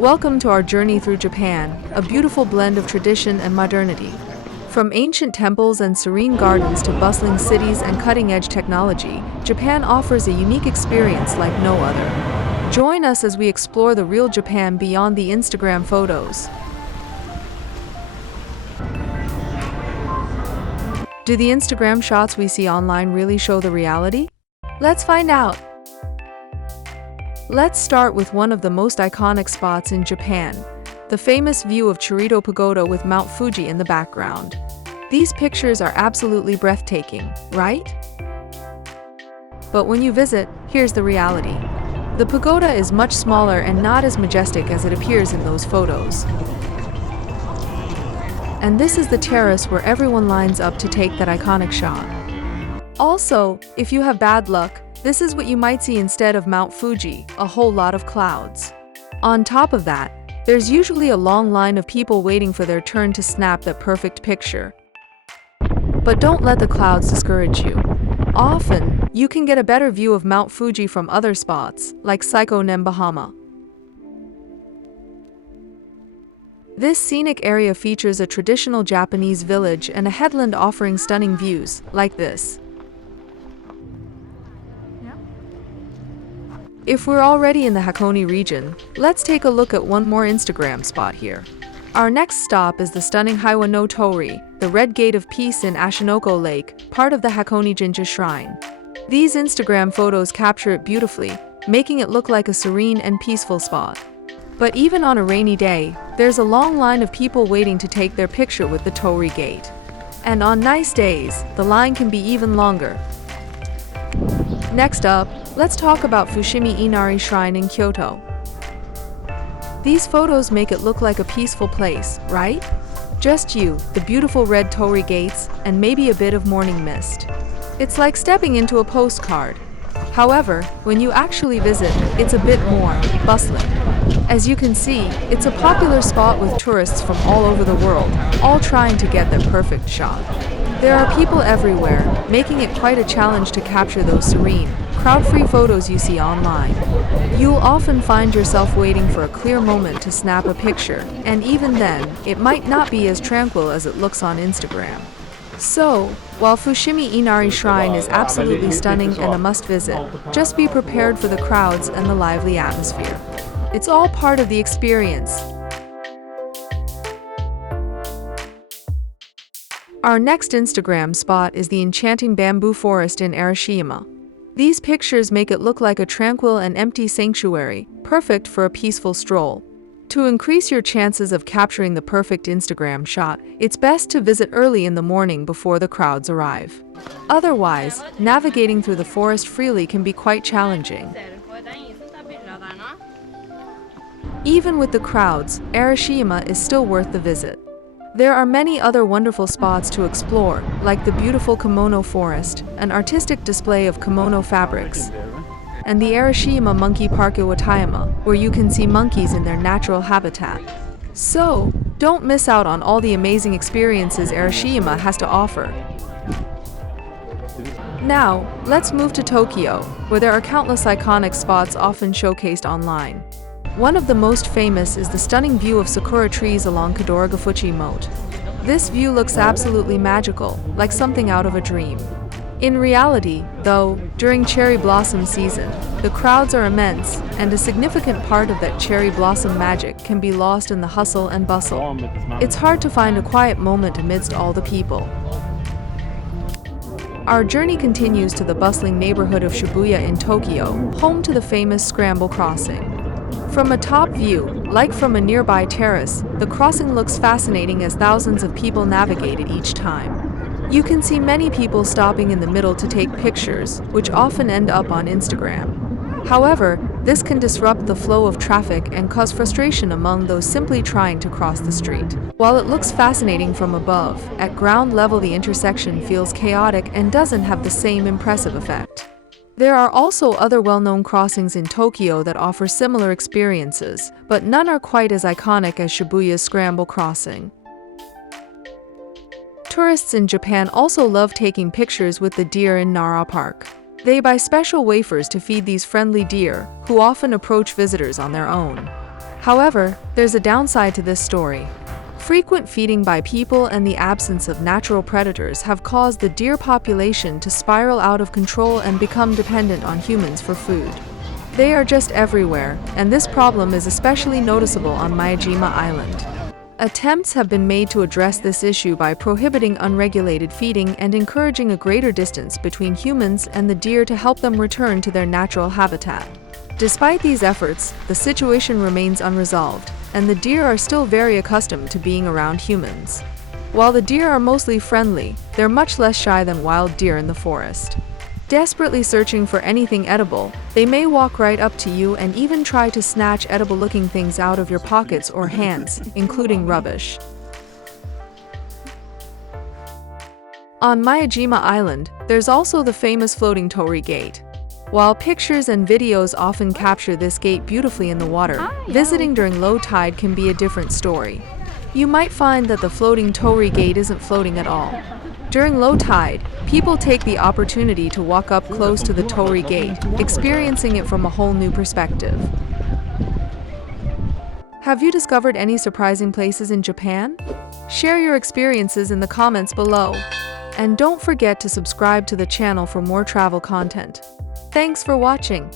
Welcome to our journey through Japan, a beautiful blend of tradition and modernity. From ancient temples and serene gardens to bustling cities and cutting-edge technology, Japan offers a unique experience like no other. Join us as we explore the real Japan beyond the Instagram photos. Do the Instagram shots we see online really show the reality? Let's find out. Let's start with one of the most iconic spots in Japan, the famous view of Chirito Pagoda with Mount Fuji in the background. These pictures are absolutely breathtaking, right? But when you visit, here's the reality. The pagoda is much smaller and not as majestic as it appears in those photos. And this is the terrace where everyone lines up to take that iconic shot. Also, if you have bad luck, this is what you might see instead of Mount Fuji, a whole lot of clouds. On top of that, there's usually a long line of people waiting for their turn to snap that perfect picture. But don't let the clouds discourage you. Often, you can get a better view of Mount Fuji from other spots, like Saiko Nembahama. This scenic area features a traditional Japanese village and a headland offering stunning views, like this. If we're already in the Hakone region, let's take a look at one more Instagram spot here. Our next stop is the stunning Heiwa no Torii, the Red Gate of Peace in Ashinoko Lake, part of the Hakone Jinja Shrine. These Instagram photos capture it beautifully, making it look like a serene and peaceful spot. But even on a rainy day, there's a long line of people waiting to take their picture with the Torii Gate. And on nice days, the line can be even longer. Next up, let's talk about Fushimi Inari Shrine in Kyoto. These photos make it look like a peaceful place, right? Just you, the beautiful red torii gates, and maybe a bit of morning mist. It's like stepping into a postcard. However, when you actually visit, it's a bit more bustling. As you can see, it's a popular spot with tourists from all over the world, all trying to get their perfect shot. There are people everywhere, making it quite a challenge to capture those serene, crowd-free photos you see online. You'll often find yourself waiting for a clear moment to snap a picture, and even then, it might not be as tranquil as it looks on Instagram. So, while Fushimi Inari Shrine is absolutely stunning and a must-visit, just be prepared for the crowds and the lively atmosphere. It's all part of the experience. Our next Instagram spot is the enchanting bamboo forest in Arashiyama. These pictures make it look like a tranquil and empty sanctuary, perfect for a peaceful stroll. To increase your chances of capturing the perfect Instagram shot, it's best to visit early in the morning before the crowds arrive. Otherwise, navigating through the forest freely can be quite challenging. Even with the crowds, Arashiyama is still worth the visit. There are many other wonderful spots to explore, like the beautiful Kimono Forest, an artistic display of kimono fabrics, and the Arashiyama Monkey Park Iwatayama, where you can see monkeys in their natural habitat. So, don't miss out on all the amazing experiences Arashiyama has to offer. Now, let's move to Tokyo, where there are countless iconic spots often showcased online. One of the most famous is the stunning view of sakura trees along Kadoragufuchi Moat. This view looks absolutely magical, like something out of a dream. In reality, though, during cherry blossom season, the crowds are immense, and a significant part of that cherry blossom magic can be lost in the hustle and bustle. It's hard to find a quiet moment amidst all the people. Our journey continues to the bustling neighborhood of Shibuya in Tokyo, home to the famous Scramble Crossing. From a top view, like from a nearby terrace, the crossing looks fascinating as thousands of people navigate it each time. You can see many people stopping in the middle to take pictures, which often end up on Instagram. However, this can disrupt the flow of traffic and cause frustration among those simply trying to cross the street. While it looks fascinating from above, at ground level the intersection feels chaotic and doesn't have the same impressive effect. There are also other well-known crossings in Tokyo that offer similar experiences, but none are quite as iconic as Shibuya's Scramble Crossing. Tourists in Japan also love taking pictures with the deer in Nara Park. They buy special wafers to feed these friendly deer, who often approach visitors on their own. However, there's a downside to this story. Frequent feeding by people and the absence of natural predators have caused the deer population to spiral out of control and become dependent on humans for food. They are just everywhere, and this problem is especially noticeable on Miyajima Island. Attempts have been made to address this issue by prohibiting unregulated feeding and encouraging a greater distance between humans and the deer to help them return to their natural habitat. Despite these efforts, the situation remains unresolved, and the deer are still very accustomed to being around humans. While the deer are mostly friendly, they're much less shy than wild deer in the forest. Desperately searching for anything edible, they may walk right up to you and even try to snatch edible-looking things out of your pockets or hands, including rubbish. On Miyajima Island, there's also the famous floating torii gate. While pictures and videos often capture this gate beautifully in the water, visiting during low tide can be a different story. You might find that the floating torii gate isn't floating at all. During low tide, people take the opportunity to walk up close to the torii gate, experiencing it from a whole new perspective. Have you discovered any surprising places in Japan? Share your experiences in the comments below. And don't forget to subscribe to the channel for more travel content. Thanks for watching.